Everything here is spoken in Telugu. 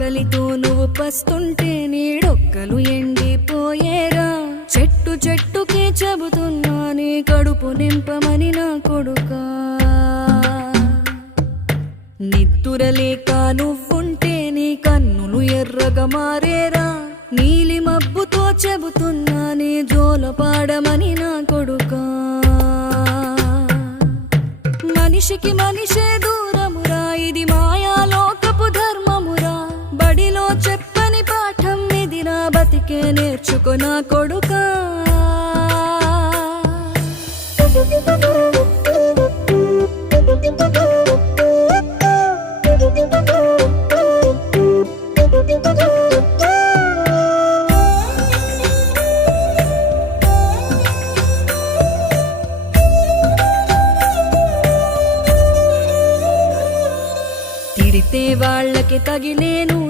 ఆకలితో నువ్వు పస్తుంటే నీడొక్కలు ఎండిపోయేరా. చెట్టు చెట్టుకే చెబుతున్నా నీ కడుపు నింపమని నా కొడుకా. నిద్దురలేక నువ్వుంటే నీ కన్నులు ఎర్రగా మారేరా. నీలి మబ్బుతో చెబుతున్నా నీ జోలపాడమని నా కొడుకా. మనిషికి మనిషే దూరమురా, ఇది మాయాలోకపు ధర్మమురా. బడిలో చెప్పని పాఠం ఇది, నా బతికే నేర్చుకో నా కొడుకా. తిడితే వాళ్ళకి తగిలే